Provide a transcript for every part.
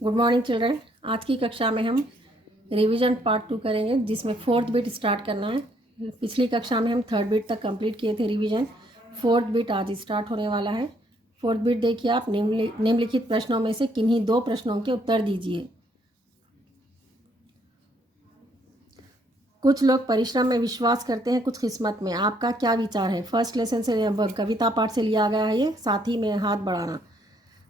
Good morning children. आज की कक्षा में हम रिवीजन पार्ट 2 करेंगे, जिसमें फोर्थ बिट स्टार्ट करना है। पिछली कक्षा में हम थर्ड बिट तक कंप्लीट किए थे रिवीजन। फोर्थ बिट आज स्टार्ट होने वाला है। फोर्थ बिट देखिए, आप निम्नलिखित प्रश्नों में से किन्हीं दो प्रश्नों के उत्तर दीजिए। कुछ लोग परिश्रम में विश्वास करते हैं, कुछ किस्मत में। आपका क्या विचार है? फर्स्ट लेसन से कविता पाठ से लिया गया है ये। साथ ही में हाथ बढ़ाना।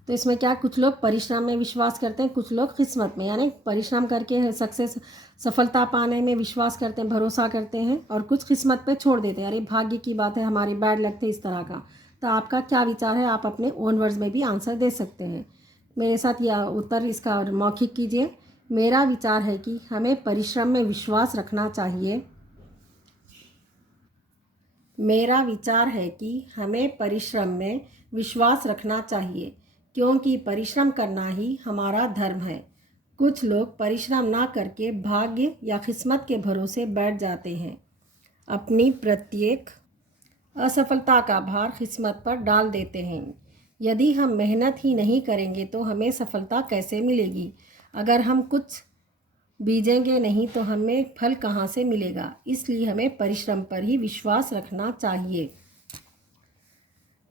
तो इसमें क्या, कुछ लोग परिश्रम में विश्वास करते हैं, कुछ लोग किस्मत में, यानी परिश्रम करके सफलता पाने में विश्वास करते हैं, भरोसा करते हैं, और कुछ किस्मत पे छोड़ देते हैं, अरे भाग्य की बात है, हमारी बैड लक थे, इस तरह का। तो आपका क्या विचार है? आप अपने ओन वर्ड्स में भी आंसर दे सकते हैं। मेरे साथ यह उत्तर इसका मौखिक कीजिए। मेरा विचार है कि हमें परिश्रम में विश्वास रखना चाहिए। मेरा विचार है कि हमें परिश्रम में विश्वास रखना चाहिए, क्योंकि परिश्रम करना ही हमारा धर्म है। कुछ लोग परिश्रम ना करके भाग्य या किस्मत के भरोसे बैठ जाते हैं। अपनी प्रत्येक असफलता का भार किस्मत पर डाल देते हैं। यदि हम मेहनत ही नहीं करेंगे तो हमें सफलता कैसे मिलेगी? अगर हम कुछ बीजेंगे नहीं तो हमें फल कहाँ से मिलेगा? इसलिए हमें परिश्रम पर ही विश्वास रखना चाहिए।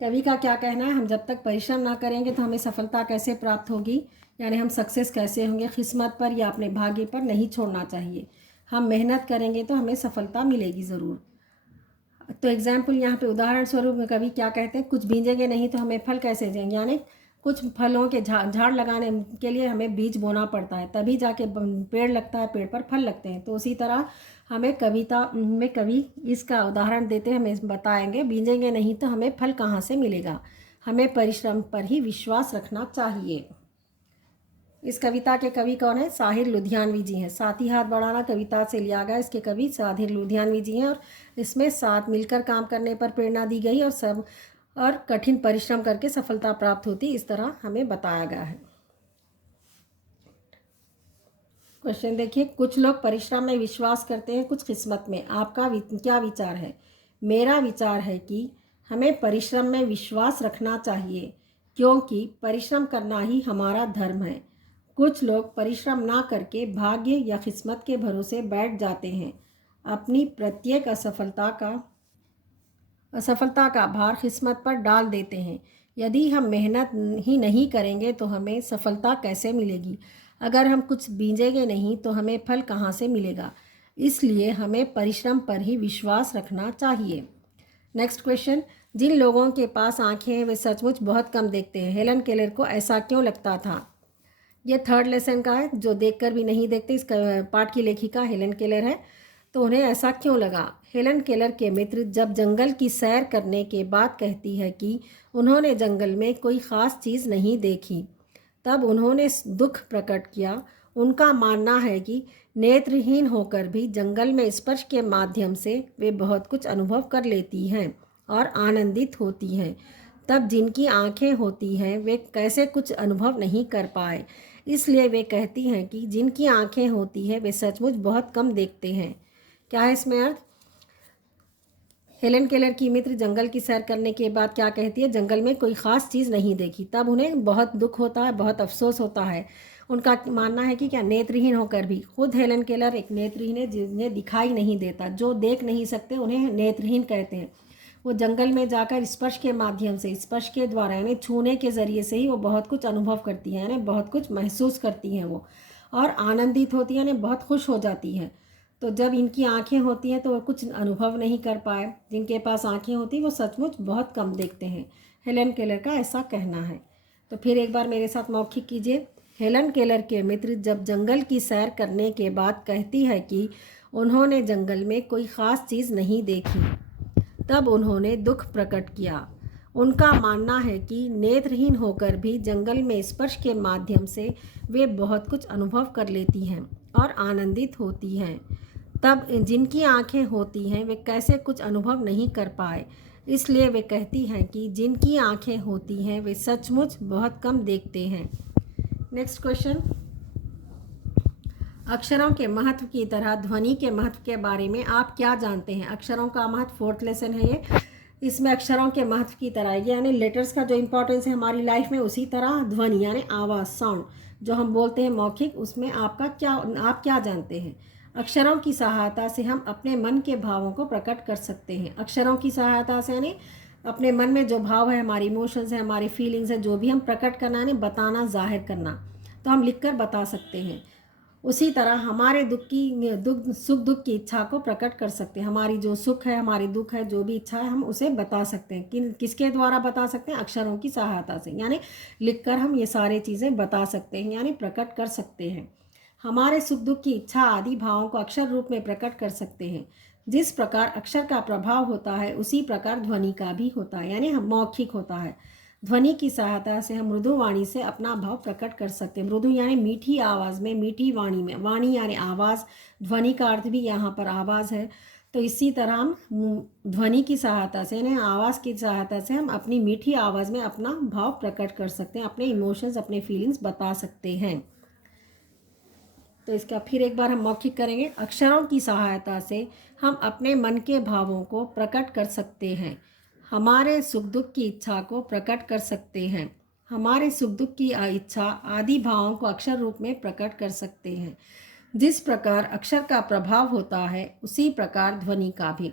कवि का क्या कहना है? हम जब तक परिश्रम ना करेंगे तो हमें सफलता कैसे प्राप्त होगी, यानी हम सक्सेस कैसे होंगे? किस्मत पर या अपने भाग्य पर नहीं छोड़ना चाहिए। हम मेहनत करेंगे तो हमें सफलता मिलेगी ज़रूर। तो एग्जाम्पल यहाँ पे उदाहरण स्वरूप में कवि क्या कहते हैं, कुछ बीजेंगे नहीं तो हमें फल कैसे देंगे, यानी कुछ फलों के झाड़ लगाने के लिए हमें बीज बोना पड़ता है, तभी जाके पेड़ लगता है, पेड़ पर फल लगते हैं। तो उसी तरह हमें कविता में कवि इसका उदाहरण देते हैं, हमें बताएंगे बीजेंगे नहीं तो हमें फल कहाँ से मिलेगा। हमें परिश्रम पर ही विश्वास रखना चाहिए। इस कविता के कवि कौन है? साहिर लुधियानवी जी हैं। साथ ही हाथ बढ़ाना कविता से लिया गया। इसके कवि साहिर लुधियानवी जी हैं, और इसमें साथ मिलकर काम करने पर प्रेरणा दी गई और कठिन परिश्रम करके सफलता प्राप्त होती, इस तरह हमें बताया गया है। क्वेश्चन देखिए, कुछ लोग परिश्रम में विश्वास करते हैं, कुछ किस्मत में। आपका क्या विचार है? मेरा विचार है कि हमें परिश्रम में विश्वास रखना चाहिए, क्योंकि परिश्रम करना ही हमारा धर्म है। कुछ लोग परिश्रम ना करके भाग्य या किस्मत के भरोसे बैठ जाते हैं। अपनी प्रत्येक असफलता का भार किस्मत पर डाल देते हैं। यदि हम मेहनत ही नहीं करेंगे तो हमें सफलता कैसे मिलेगी? अगर हम कुछ बीजेंगे नहीं तो हमें फल कहाँ से मिलेगा? इसलिए हमें परिश्रम पर ही विश्वास रखना चाहिए। नेक्स्ट क्वेश्चन, जिन लोगों के पास आंखें हैं वे सचमुच बहुत कम देखते हैं। हेलन केलर को ऐसा क्यों लगता था? ये थर्ड लेसन का है, जो देखकर भी नहीं देखते। इस पाठ की लेखिका हेलन केलर है। तो उन्हें ऐसा क्यों लगा? हेलन केलर के मित्र जब जंगल की सैर करने के बाद कहती है कि उन्होंने जंगल में कोई ख़ास चीज़ नहीं देखी, तब उन्होंने दुख प्रकट किया। उनका मानना है कि नेत्रहीन होकर भी जंगल में स्पर्श के माध्यम से वे बहुत कुछ अनुभव कर लेती हैं और आनंदित होती हैं। तब जिनकी आंखें होती हैं वे कैसे कुछ अनुभव नहीं कर पाए। इसलिए वे कहती हैं कि जिनकी आंखें होती हैं वे सचमुच बहुत कम देखते हैं। क्या है इसमें अर्थ? हेलन केलर की मित्र जंगल की सैर करने के बाद क्या कहती है? जंगल में कोई ख़ास चीज़ नहीं देखी, तब उन्हें बहुत दुख होता है, बहुत अफसोस होता है। उनका मानना है कि क्या नेत्रहीन होकर भी, खुद हेलन केलर एक नेत्रहीन है जिन्हें दिखाई नहीं देता, जो देख नहीं सकते उन्हें नेत्रहीन कहते हैं। वो जंगल में जाकर स्पर्श के माध्यम से, स्पर्श के द्वारा यानी छूने के ज़रिए से ही वो बहुत कुछ अनुभव करती हैं, यानी बहुत कुछ महसूस करती हैं वो, और आनंदित होती हैं, यानी बहुत खुश हो जाती हैं। तो जब इनकी आंखें होती हैं तो वो कुछ अनुभव नहीं कर पाए। जिनके पास आंखें होती वो सचमुच बहुत कम देखते हैं। हेलन केलर का ऐसा कहना है। तो फिर एक बार मेरे साथ मौखिक कीजिए। हेलन केलर के मित्र जब जंगल की सैर करने के बाद कहती है कि उन्होंने जंगल में कोई ख़ास चीज़ नहीं देखी, तब उन्होंने दुख प्रकट किया। उनका मानना है कि नेत्रहीन होकर भी जंगल में स्पर्श के माध्यम से वे बहुत कुछ अनुभव कर लेती हैं और आनंदित होती हैं। तब जिनकी आंखें होती हैं वे कैसे कुछ अनुभव नहीं कर पाए। इसलिए वे कहती हैं कि जिनकी आंखें होती हैं वे सचमुच बहुत कम देखते हैं। नेक्स्ट क्वेश्चन, अक्षरों के महत्व की तरह ध्वनि के महत्व के बारे में आप क्या जानते हैं? अक्षरों का महत्व, फोर्थ लेसन है ये। इसमें अक्षरों के महत्व की तरह यानी लेटर्स का जो इम्पोर्टेंस है हमारी लाइफ में, उसी तरह ध्वनि यानी आवाज़, साउंड जो हम बोलते हैं मौखिक, उसमें आप क्या जानते हैं। अक्षरों की सहायता से हम अपने मन के भावों को प्रकट कर सकते हैं। अक्षरों की सहायता से यानी अपने मन में जो भाव है, हमारी इमोशंस है, हमारी फीलिंग्स है, जो भी हम प्रकट करना यानी बताना, जाहिर करना, तो हम लिख कर बता सकते हैं। उसी तरह हमारे सुख दुख की इच्छा को प्रकट कर सकते हैं। हमारी जो सुख है, हमारी दुख है, जो भी इच्छा है, हम उसे बता सकते हैं। किसके द्वारा बता सकते हैं? अक्षरों की सहायता से, यानी लिखकर हम ये सारी चीज़ें बता सकते हैं, यानी प्रकट कर सकते हैं। हमारे सुख दुख की इच्छा आदि भावों को अक्षर रूप में प्रकट कर सकते हैं। जिस प्रकार अक्षर का प्रभाव होता है, उसी प्रकार ध्वनि का भी होता है, यानी हम मौखिक होता है। ध्वनि की सहायता से हम मृदु वाणी से अपना भाव प्रकट कर सकते हैं। मृदु यानी मीठी आवाज़ में, मीठी वाणी में, वाणी यानी आवाज़, ध्वनि का अर्थ भी यहाँ पर आवाज़ है। तो इसी तरह हम ध्वनि की सहायता से यानी आवाज़ की सहायता से हम अपनी मीठी आवाज़ में अपना भाव प्रकट कर सकते हैं, अपने इमोशंस, अपने फीलिंग्स बता सकते हैं। तो इसका फिर एक बार हम मौखिक करेंगे। अक्षरों की सहायता से हम अपने मन के भावों को प्रकट कर सकते हैं। हमारे सुख दुख की इच्छा को प्रकट कर सकते हैं। हमारे सुख दुख की इच्छा आदि भावों को अक्षर रूप में प्रकट कर सकते हैं। जिस प्रकार अक्षर का प्रभाव होता है, उसी प्रकार ध्वनि का भी।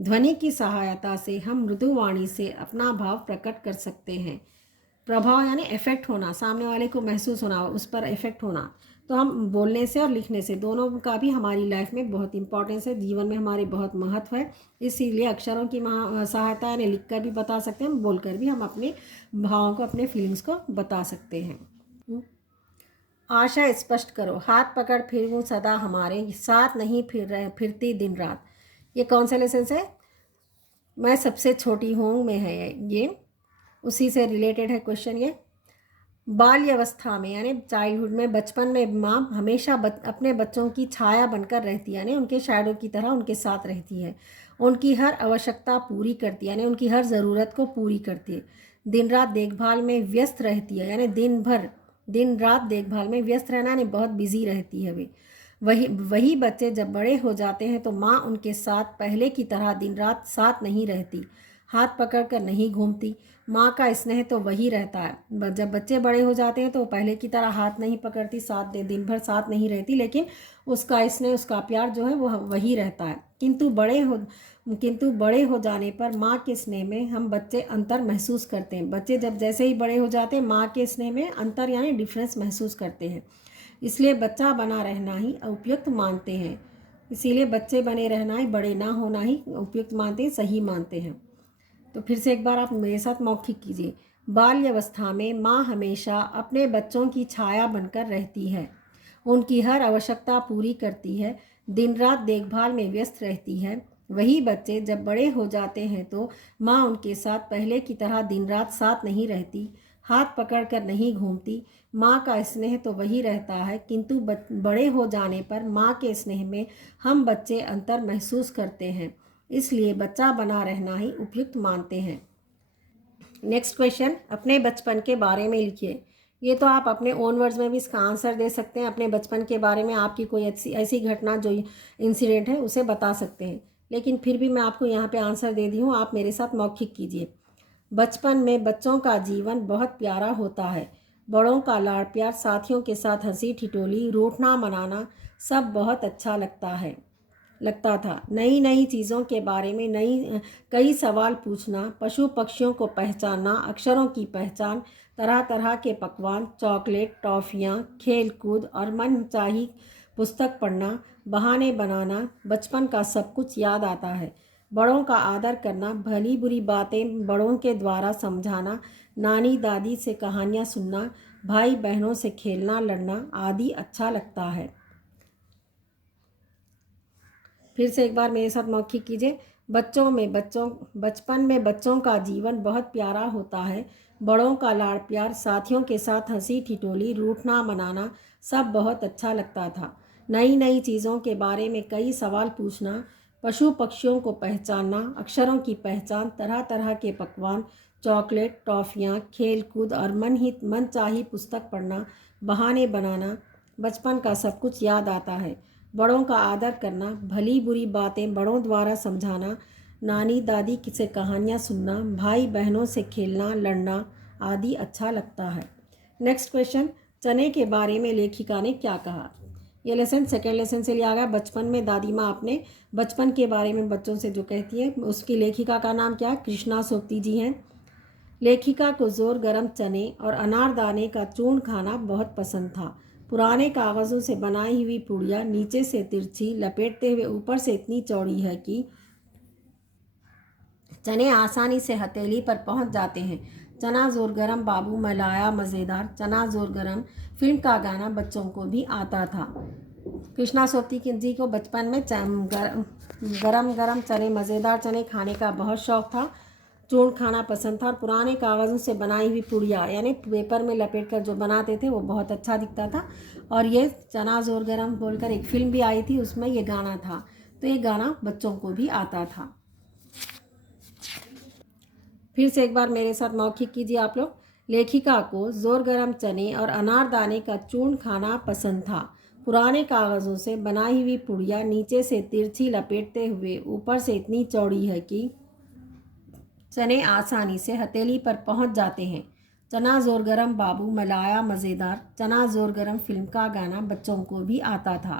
ध्वनि की सहायता से हम मृदु वाणी से अपना भाव प्रकट कर सकते हैं। प्रभाव यानी इफेक्ट होना, सामने वाले को महसूस होना, उस पर इफेक्ट होना। तो हम बोलने से और लिखने से दोनों का भी हमारी लाइफ में बहुत इंपॉर्टेंस है, जीवन में हमारे बहुत महत्व है। इसीलिए अक्षरों की सहायता यानी लिख कर भी बता सकते हैं, बोल कर भी हम अपने भावों को, अपने फीलिंग्स को बता सकते हैं। आशा स्पष्ट करो, हाथ पकड़ फिरूं सदा हमारे, साथ नहीं फिरती दिन रात। ये कौन सा लेसन है? मैं सबसे छोटी हूँ में है ये, उसी से रिलेटेड है क्वेश्चन ये। बाल्यवस्था में यानी चाइल्डहुड में, बचपन में माँ हमेशा अपने बच्चों की छाया बनकर रहती है, यानी उनके शैडो की तरह उनके साथ रहती है। उनकी हर आवश्यकता पूरी करती है, यानी उनकी हर ज़रूरत को पूरी करती है। दिन रात देखभाल में व्यस्त रहती है, यानी दिन रात देखभाल में व्यस्त रहना यानी बहुत बिजी रहती है वे। वही बच्चे जब बड़े हो जाते हैं तो माँ उनके साथ पहले की तरह दिन रात साथ नहीं रहती, हाथ पकड़कर नहीं घूमती। माँ का स्नेह तो वही रहता है। जब बच्चे बड़े हो जाते हैं तो जाते की तरह हाथ नहीं पकड़ती, दिन भर साथ नहीं रहती, लेकिन उसका स्नेह, उसका प्यार जो है वो वही रहता है। किंतु बड़े हो जाने पर माँ के स्नेह में हम बच्चे अंतर महसूस करते हैं। बच्चे जब जैसे ही बड़े हो जाते हैं, माँ के स्नेह में अंतर यानी डिफरेंस महसूस करते हैं। इसलिए बच्चा बना रहना ही उपयुक्त मानते हैं। इसीलिए बच्चे बने रहना ही, बड़े ना होना ही उपयुक्त मानते हैं, सही मानते हैं। तो फिर से एक बार आप मेरे साथ मौखिक कीजिए। बाल्यवस्था में माँ हमेशा अपने बच्चों की छाया बनकर रहती है, उनकी हर आवश्यकता पूरी करती है, दिन रात देखभाल में व्यस्त रहती है। वही बच्चे जब बड़े हो जाते हैं तो माँ उनके साथ पहले की तरह दिन रात साथ नहीं रहती, हाथ पकड़कर नहीं घूमती। माँ का स्नेह तो वही रहता है, किंतु बड़े हो जाने पर माँ के स्नेह में हम बच्चे अंतर महसूस करते हैं। इसलिए बच्चा बना रहना ही उपयुक्त मानते हैं। नेक्स्ट क्वेश्चन, अपने बचपन के बारे में लिखिए। ये तो आप अपने ओन वर्ड्स में भी इसका आंसर दे सकते हैं। अपने बचपन के बारे में आपकी कोई ऐसी घटना जो इंसिडेंट है उसे बता सकते हैं, लेकिन फिर भी मैं आपको यहाँ पे आंसर दे दी हूँ, आप मेरे साथ मौखिक कीजिए। बचपन में बच्चों का जीवन बहुत प्यारा होता है। बड़ों का लाड़ प्यार, साथियों के साथ हंसी ठिठोली, रूठना मनाना सब बहुत अच्छा लगता था। नई नई चीज़ों के बारे में कई सवाल पूछना, पशु पक्षियों को पहचानना, अक्षरों की पहचान, तरह तरह के पकवान, चॉकलेट, टॉफ़ियाँ, खेल कूद और मनचाही पुस्तक पढ़ना, बहाने बनाना, बचपन का सब कुछ याद आता है। बड़ों का आदर करना, भली बुरी बातें बड़ों के द्वारा समझाना, नानी दादी से कहानियाँ सुनना, भाई बहनों से खेलना लड़ना आदि अच्छा लगता है। फिर से एक बार मेरे साथ मौखिक कीजिए। बचपन में बच्चों का जीवन बहुत प्यारा होता है। बड़ों का लाड़ प्यार, साथियों के साथ हंसी ठिठोली, रूठना मनाना सब बहुत अच्छा लगता था। नई नई चीज़ों के बारे में कई सवाल पूछना, पशु पक्षियों को पहचानना, अक्षरों की पहचान, तरह तरह के पकवान, चॉकलेट, टॉफ़ियाँ, खेल कूद और मनचाही पुस्तक पढ़ना, बहाने बनाना, बचपन का सब कुछ याद आता है। बड़ों का आदर करना, भली बुरी बातें बड़ों द्वारा समझाना, नानी दादी से कहानियाँ सुनना, भाई बहनों से खेलना लड़ना आदि अच्छा लगता है। नेक्स्ट क्वेश्चन, चने के बारे में लेखिका ने क्या कहा। ये लेसन सेकेंड लेसन से लिया गया। बचपन में दादी माँ अपने बचपन के बारे में बच्चों से जो कहती है, उसकी लेखिका का नाम क्या है, कृष्णा सोपती जी हैं। लेखिका को जोर गरम चने और अनारदाने का चूर्ण खाना बहुत पसंद था। पुराने कागज़ों से बनाई हुई पुड़िया नीचे से तिरछी लपेटते हुए ऊपर से इतनी चौड़ी है कि चने आसानी से हथेली पर पहुंच जाते हैं। चना जोर गरम बाबू मलाया मज़ेदार, चना जोर गरम फिल्म का गाना बच्चों को भी आता था। कृष्णा सोपती जी को बचपन में गरम गरम चने मज़ेदार चने खाने का बहुत शौक़ था। चूर्ण खाना पसंद था और पुराने कागज़ों से बनाई हुई पुड़िया यानी पेपर में लपेट कर जो बनाते थे वो बहुत अच्छा दिखता था। और ये चना जोर गरम बोलकर एक फिल्म भी आई थी, उसमें ये गाना था, तो ये गाना बच्चों को भी आता था। फिर से एक बार मेरे साथ मौखिक कीजिए आप लोग। लेखिका को जोर गरम चने और अनारदाने का चूर्ण खाना पसंद था। पुराने कागज़ों से बनाई हुई पुड़िया नीचे से तिरछी लपेटते हुए ऊपर से इतनी चौड़ी है कि चने आसानी से हथेली पर पहुंच जाते हैं। चना जोर गरम बाबू मलाया मज़ेदार, चना जोर गरम फिल्म का गाना बच्चों को भी आता था।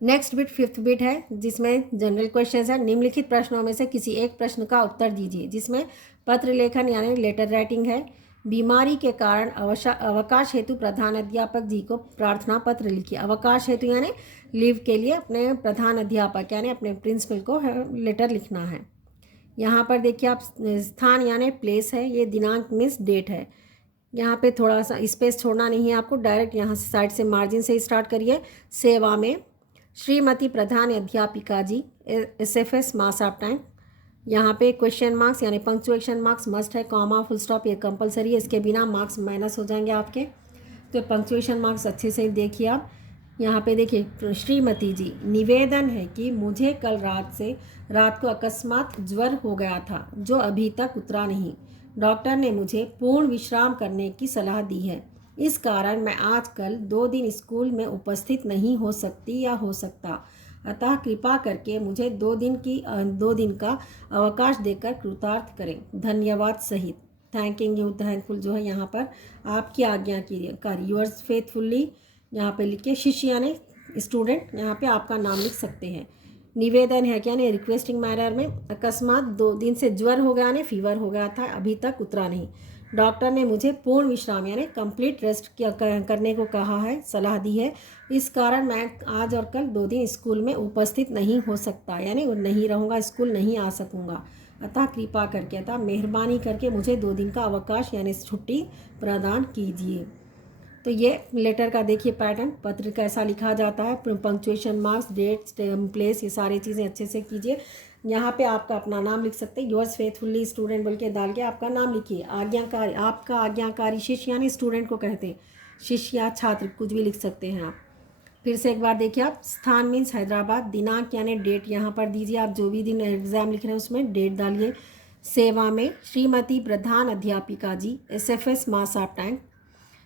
नेक्स्ट बिट फिफ्थ बिट है, जिसमें जनरल क्वेश्चन है। निम्नलिखित प्रश्नों में से किसी एक प्रश्न का उत्तर दीजिए, जिसमें पत्र लेखन यानी लेटर राइटिंग है। बीमारी के कारण अवकाश हेतु प्रधान अध्यापक जी को प्रार्थना पत्र लिखिए। अवकाश हेतु यानी लीव के लिए अपने प्रधान अध्यापक यानी अपने प्रिंसिपल को लेटर लिखना है। यहाँ पर देखिए आप, स्थान यानी प्लेस है, ये दिनांक मीन्स डेट है। यहाँ पे थोड़ा सा स्पेस छोड़ना नहीं है आपको, डायरेक्ट यहाँ से साइड से मार्जिन से स्टार्ट करिए। सेवा में श्रीमती प्रधान अध्यापिका ji, SFS mass of time. यहाँ पे क्वेश्चन मार्क्स यानी पंक्चुएशन मार्क्स मस्ट है, कॉमा फुल स्टॉप ये कंपलसरी है, इसके बिना मार्क्स माइनस हो जाएंगे आपके। तो पंक्चुएशन मार्क्स अच्छे से देखिए आप। यहाँ पे देखिए, श्रीमती जी, निवेदन है कि मुझे कल रात को अकस्मात ज्वर हो गया था जो अभी तक उतरा नहीं। डॉक्टर ने मुझे पूर्ण विश्राम करने की सलाह दी है। इस कारण मैं आजकल 2 दिन स्कूल में उपस्थित नहीं हो सकती या हो सकता, अतः कृपा करके मुझे 2 दिन का अवकाश देकर कृतार्थ करें। धन्यवाद सहित। थैंकिंग यू, थैंकफुल जो है यहाँ पर आपकी आज्ञा की कारी। यूअर्स फेथफुल्ली यहाँ पे लिखिए। शिष्य यानी स्टूडेंट, यहाँ पे आपका नाम लिख सकते हैं। निवेदन है क्या नहीं, रिक्वेस्टिंग मैनर में। अकस्मात 2 दिन से ज्वर हो गया, ने फीवर हो गया था, अभी तक उतरा नहीं। डॉक्टर ने मुझे पूर्ण विश्राम यानी कंप्लीट रेस्ट करने को कहा है, सलाह दी है। इस कारण मैं आज और कल 2 दिन स्कूल में उपस्थित नहीं हो सकता यानी नहीं रहूँगा, स्कूल नहीं आ सकूँगा। अतः कृपा करके, अतः मेहरबानी करके मुझे 2 दिन का अवकाश यानी छुट्टी प्रदान कीजिए। तो ये लेटर का देखिए पैटर्न, पत्र कैसा लिखा जाता है, पंक्चुएशन मार्क्स, डेट्स, प्लेस, ये सारी चीज़ें अच्छे से कीजिए। यहाँ पे आपका अपना नाम लिख सकते हैं, योर्स फेथफुल्ली स्टूडेंट बोल के डाल के आपका नाम लिखिए। आज्ञाकारी, आपका आज्ञाकारी शिष्य यानी स्टूडेंट को कहते हैं, शिष्य या छात्र कुछ भी लिख सकते हैं आप। फिर से एक बार देखिए आप, स्थान मीन्स हैदराबाद, दिनांक यानी डेट यहाँ पर दीजिए आप, जो भी दिन एग्ज़ाम लिख रहे हैं उसमें डेट डालिए। सेवा में श्रीमती प्रधान अध्यापिका ji, SFS mass of time.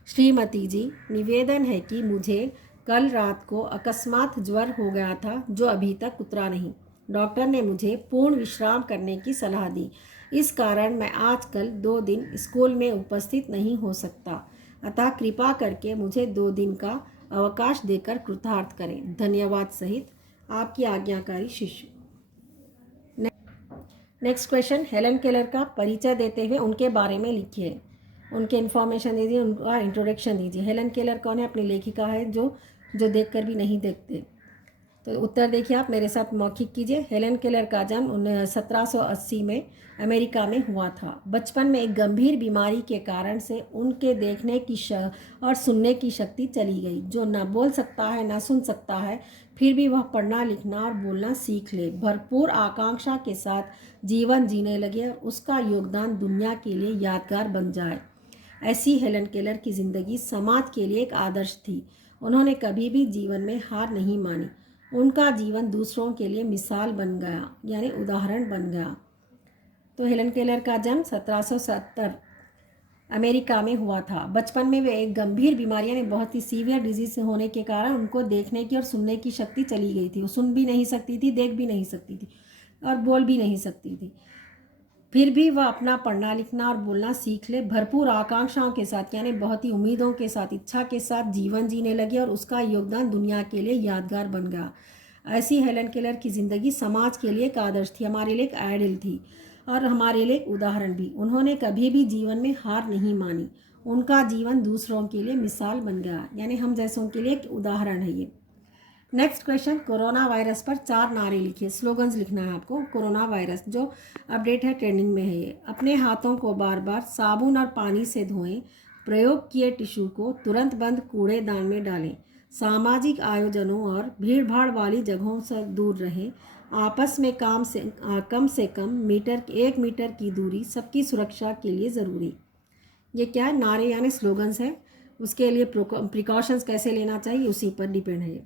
Shrimati ji, निवेदन है कि मुझे कल रात को अकस्मात ज्वर हो गया था जो अभी तक उतरा नहीं। डॉक्टर ने मुझे पूर्ण विश्राम करने की सलाह दी। इस कारण मैं आजकल 2 दिन स्कूल में उपस्थित नहीं हो सकता, अतः कृपा करके मुझे 2 दिन का अवकाश देकर कृतार्थ करें। धन्यवाद सहित आपकी आज्ञाकारी शिष्य। नेक्स्ट क्वेश्चन, हेलन केलर का परिचय देते हुए उनके बारे में लिखिए। उनके इन्फॉर्मेशन दीजिए, उनका इंट्रोडक्शन दीजिए। हेलन केलर कौन है? अपनी लेखिका है जो देखकर भी नहीं देखते। तो उत्तर देखिए आप, मेरे साथ मौखिक कीजिए। हेलन केलर का जन्म 1780 में अमेरिका में हुआ था। बचपन में एक गंभीर बीमारी के कारण से उनके देखने की और सुनने की शक्ति चली गई। जो न बोल सकता है न सुन सकता है, फिर भी वह पढ़ना लिखना और बोलना सीख ले। भरपूर आकांक्षा के साथ जीवन जीने लगे और उसका योगदान दुनिया के लिए यादगार बन जाए। ऐसी हेलन केलर की ज़िंदगी समाज के लिए एक आदर्श थी। उन्होंने कभी भी जीवन में हार नहीं मानी। उनका जीवन दूसरों के लिए मिसाल बन गया यानी उदाहरण बन गया। तो हेलन केलर का जन्म 1770 अमेरिका में हुआ था। बचपन में वे एक गंभीर बीमारी यानी बहुत ही सीवियर डिजीज होने के कारण उनको देखने की और सुनने की शक्ति चली गई थी। वो सुन भी नहीं सकती थी, देख भी नहीं सकती थी और बोल भी नहीं सकती थी। फिर भी वह अपना पढ़ना लिखना और बोलना सीख ले, भरपूर आकांक्षाओं के साथ यानी बहुत ही उम्मीदों के साथ, इच्छा के साथ जीवन जीने लगी और उसका योगदान दुनिया के लिए यादगार बन गया। ऐसी हेलन केलर की ज़िंदगी समाज के लिए एक आदर्श थी, हमारे लिए एक आइडल थी और हमारे लिए एक उदाहरण भी। उन्होंने कभी भी जीवन में हार नहीं मानी। उनका जीवन दूसरों के लिए मिसाल बन गया, यानी हम जैसों के लिए एक उदाहरण है ये। नेक्स्ट क्वेश्चन, कोरोना वायरस पर 4 नारे लिखिए। स्लोगन्स लिखना है आपको। कोरोना वायरस जो अपडेट है, ट्रेंडिंग में है ये। अपने हाथों को बार बार साबुन और पानी से धोएं। प्रयोग किए टिश्यू को तुरंत बंद कूड़ेदान में डालें। सामाजिक आयोजनों और भीड़ भाड़ वाली जगहों से दूर रहें। आपस में कम से कम 1 मीटर की दूरी सबकी सुरक्षा के लिए ज़रूरी। ये क्या है? नारे यानी स्लोगन्स है। उसके लिए प्रिकॉशंस कैसे लेना चाहिए उसी पर डिपेंड है ये।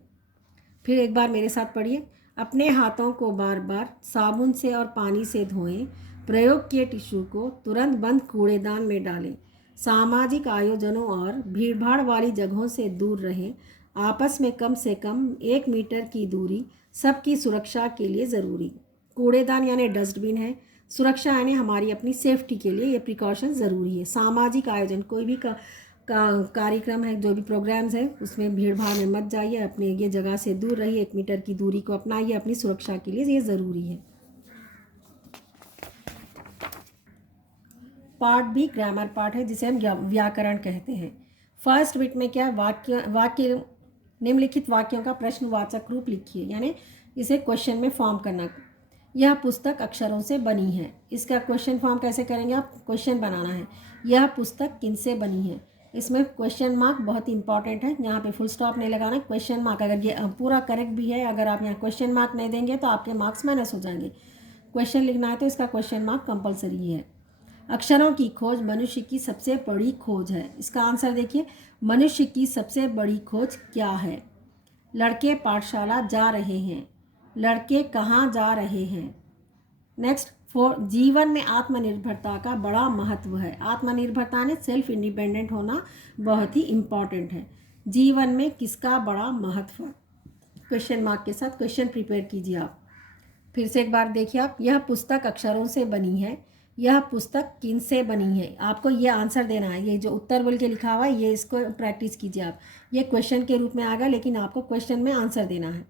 फिर एक बार मेरे साथ पढ़िए। अपने हाथों को बार बार साबुन से और पानी से धोएं। प्रयोग किए टिश्यू को तुरंत बंद कूड़ेदान में डालें। सामाजिक आयोजनों और भीड़भाड़ वाली जगहों से दूर रहें। आपस में कम से कम 1 मीटर की दूरी सबकी सुरक्षा के लिए ज़रूरी। कूड़ेदान यानी डस्टबिन है। सुरक्षा यानी हमारी अपनी सेफ्टी के लिए ये प्रिकॉशन ज़रूरी है। सामाजिक आयोजन, कोई भी कार्यक्रम है, जो भी प्रोग्राम्स है, उसमें भीड़ भाड़ में मत जाइए, अपने ये जगह से दूर रहिए, 1 मीटर की दूरी को अपनाइए, अपनी सुरक्षा के लिए ये ज़रूरी है। पार्ट बी ग्रामर पार्ट है, जिसे हम व्याकरण कहते हैं। फर्स्ट बिट में क्या, वाक्य निम्नलिखित वाक्यों का प्रश्नवाचक रूप लिखिए, यानी इसे क्वेश्चन में फॉर्म करना। यह पुस्तक अक्षरों से बनी है। इसका क्वेश्चन फॉर्म कैसे करेंगे आप? क्वेश्चन बनाना है। यह पुस्तक किनसे बनी है? इसमें क्वेश्चन मार्क बहुत इंपॉर्टेंट है, यहाँ पे फुल स्टॉप नहीं लगाना, क्वेश्चन मार्क। अगर ये पूरा करेक्ट भी है, अगर आप यहाँ क्वेश्चन मार्क नहीं देंगे तो आपके मार्क्स माइनस हो जाएंगे। क्वेश्चन लिखना है तो इसका क्वेश्चन मार्क कंपलसरी है। अक्षरों की खोज मनुष्य की सबसे बड़ी खोज है। इसका आंसर देखिए, मनुष्य की सबसे बड़ी खोज क्या है? लड़के पाठशाला जा रहे हैं। लड़के कहाँ जा रहे हैं? नेक्स्ट, जीवन में आत्मनिर्भरता का बड़ा महत्व है। आत्मनिर्भरता ने सेल्फ इंडिपेंडेंट होना बहुत ही इम्पॉर्टेंट है। जीवन में किसका बड़ा महत्व? क्वेश्चन मार्क के साथ क्वेश्चन प्रिपेयर कीजिए आप। फिर से एक बार देखिए आप, यह पुस्तक अक्षरों से बनी है। यह पुस्तक किन से बनी है? आपको ये आंसर देना है। ये जो उत्तर बोल के लिखा हुआ है, ये इसको प्रैक्टिस कीजिए आप। ये क्वेश्चन के रूप में आएगा, लेकिन आपको क्वेश्चन में आंसर देना है।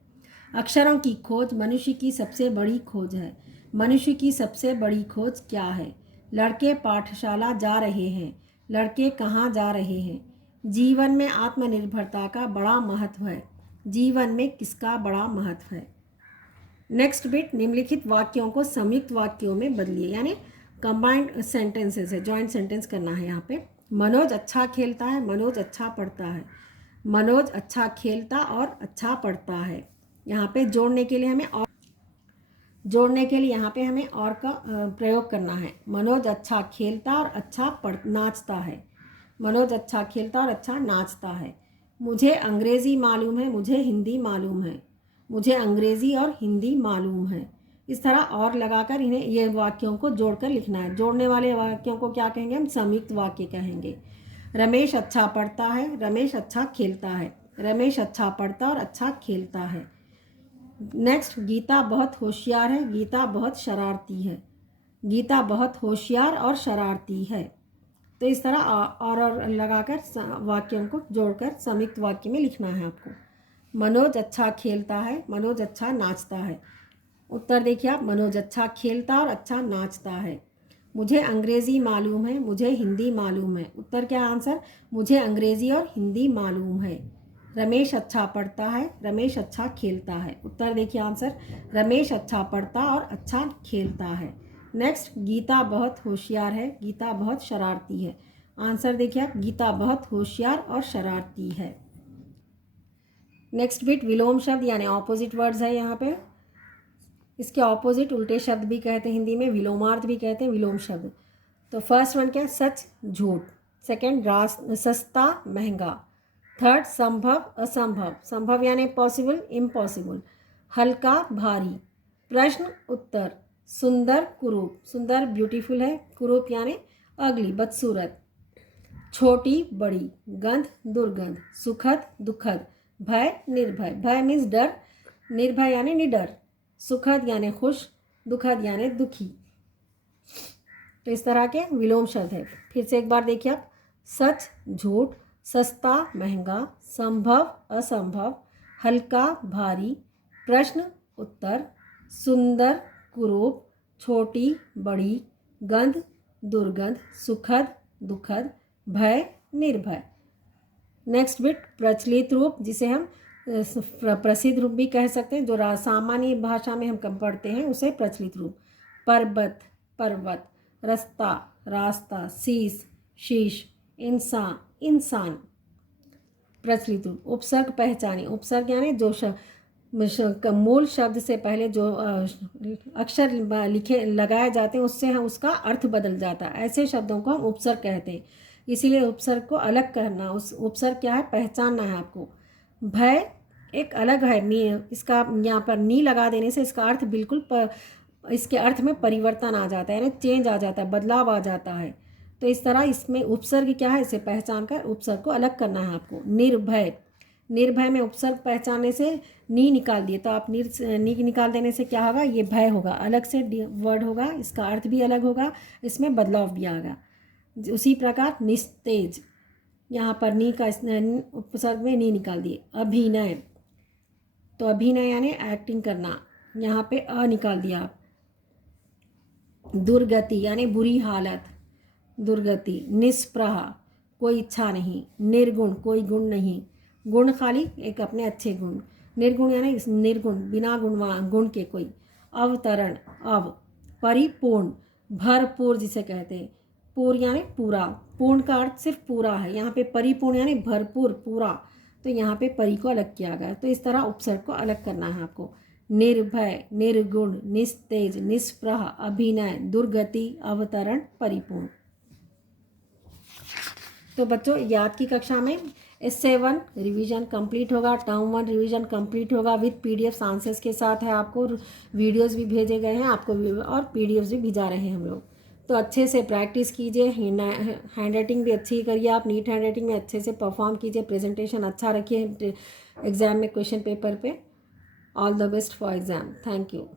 अक्षरों की खोज मनुष्य की सबसे बड़ी खोज है। मनुष्य की सबसे बड़ी खोज क्या है? लड़के पाठशाला जा रहे हैं। लड़के कहाँ जा रहे हैं? जीवन में आत्मनिर्भरता का बड़ा महत्व है। जीवन में किसका बड़ा महत्व है? नेक्स्ट बिट, निम्नलिखित वाक्यों को संयुक्त वाक्यों में बदलिए, यानी कंबाइंड सेंटेंसेस है, जॉइंट सेंटेंस करना है यहाँ पे। मनोज अच्छा खेलता है। मनोज अच्छा पढ़ता है। मनोज अच्छा खेलता और अच्छा पढ़ता है। यहाँ पे जोड़ने के लिए हमें यहाँ पे हमें और का प्रयोग करना है। मनोज अच्छा खेलता और अच्छा नाचता है। मनोज अच्छा खेलता और अच्छा नाचता है। मुझे अंग्रेज़ी मालूम है। मुझे हिंदी मालूम है। मुझे अंग्रेज़ी और हिंदी मालूम है। इस तरह और लगाकर इन्हें ये वाक्यों को जोड़कर लिखना है। जोड़ने वाले वाक्यों को क्या कहेंगे? हम संयुक्त वाक्य कहेंगे। रमेश अच्छा पढ़ता है। रमेश अच्छा खेलता है। रमेश अच्छा पढ़ता और अच्छा खेलता है। नेक्स्ट, गीता बहुत होशियार है। गीता बहुत शरारती है। गीता बहुत होशियार और शरारती है। तो इस तरह और लगाकर वाक्यों को जोड़कर संयुक्त वाक्य में लिखना है आपको। मनोज अच्छा खेलता है। मनोज अच्छा नाचता है। उत्तर देखिए आप, मनोज अच्छा खेलता और अच्छा नाचता है। मुझे अंग्रेज़ी मालूम है। मुझे हिंदी मालूम है। उत्तर क्या आंसर? मुझे अंग्रेज़ी और हिंदी मालूम है। रमेश अच्छा पढ़ता है। रमेश अच्छा खेलता है। उत्तर देखिए आंसर, रमेश अच्छा पढ़ता और अच्छा खेलता है। नेक्स्ट, गीता बहुत होशियार है। गीता बहुत शरारती है। आंसर देखिए आप, गीता बहुत होशियार और शरारती है। नेक्स्ट बिट, विलोम शब्द यानी ऑपोजिट वर्ड्स है यहाँ पे। इसके ऑपोजिट उल्टे शब्द भी कहते हैं, हिंदी में विलोमार्थ भी कहते हैं, विलोम शब्द। तो फर्स्ट वन क्या है? सच झूठ। सेकंड, सस्ता महंगा। थर्ड, संभव असंभव। संभव यानी पॉसिबल, इम्पॉसिबल। हल्का भारी। प्रश्न उत्तर। सुंदर कुरूप। सुंदर ब्यूटीफुल है। कुरूप यानी अगली बदसूरत। छोटी बड़ी, गंध दुर्गंध, सुखद दुखद, भय निर्भय। भय मीन्स डर, निर्भय यानी निडर, सुखद यानी खुश, दुखद यानी दुखी। तो इस तरह के विलोम शब्द है। फिर से एक बार देखिए आप, सच झूठ, सस्ता महंगा, संभव असंभव, हल्का भारी, प्रश्न उत्तर, सुंदर कुरूप, छोटी बड़ी, गंध दुर्गंध, सुखद दुखद, भय निर्भय। नेक्स्ट बिट प्रचलित रूप, जिसे हम प्रसिद्ध रूप भी कह सकते हैं, जो सामान्य भाषा में हम कम पढ़ते हैं उसे प्रचलित रूप। पर्वत पर्वत, रास्ता रास्ता, शीश शीश, इंसान इंसान। प्रचलित रूप। उपसर्ग पहचाने, उपसर्ग यानी जो मूल शब्द से पहले जो अक्षर लिखे लगाए जाते हैं उससे हम उसका अर्थ बदल जाता है, ऐसे शब्दों को हम उपसर्ग कहते हैं। इसीलिए उपसर्ग को अलग करना, उस उपसर्ग क्या है पहचानना है आपको। भय एक अलग है, नी इसका यहाँ पर नी लगा देने से इसका अर्थ बिल्कुल इसके अर्थ में परिवर्तन आ जाता है, यानी चेंज आ जाता है, बदलाव आ जाता है। तो इस तरह इसमें उपसर्ग क्या है, इसे पहचान कर उपसर्ग को अलग करना है आपको। निर्भय, निर्भय में उपसर्ग पहचानने से नी निकाल दिए, तो आप नी निकाल देने से क्या होगा, ये भय होगा, अलग से वर्ड होगा, इसका अर्थ भी अलग होगा, इसमें बदलाव भी आएगा। उसी प्रकार निस्तेज, यहाँ पर नी का उपसर्ग में नी निकाल दिए। अभिनय, तो अभिनय यानी एक्टिंग करना, यहाँ पे अ निकाल दिया आप। दुर्गति यानी बुरी हालत, दुर्गति। निष्प्रह कोई इच्छा नहीं। निर्गुण कोई गुण नहीं, गुण खाली एक अपने अच्छे गुण। निर्गुण यानी निर्गुण, बिना गुण के कोई। अवतरण, अव। परिपूर्ण, भरपूर जिसे कहते हैं, पूर्ण यानी पूरा, पूर्ण का अर्थ सिर्फ पूरा है, यहाँ पे परिपूर्ण यानी भरपूर पूरा, तो यहाँ पे परि को अलग किया गया। तो इस तरह उपसर्ग को अलग करना है आपको। निर्भय, निर्गुण, निस्तेज, निष्प्रह, अभिनय, दुर्गति, अवतरण, परिपूर्ण। तो बच्चों याद की कक्षा में Essay 1 रिवीजन कंप्लीट होगा, टर्म 1 रिवीजन कंप्लीट होगा विद PDF आंसर्स के साथ है। आपको वीडियोस भी भेजे गए हैं आपको, और PDFs भी भिजा रहे हैं हम लोग। तो अच्छे से प्रैक्टिस कीजिए, हैंड राइटिंग भी अच्छी करिए आप, नीट हैंड राइटिंग में अच्छे से परफॉर्म कीजिए, प्रेजेंटेशन अच्छा रखिए एग्ज़ाम में, क्वेश्चन पेपर पे। All the best for exam. Thank you.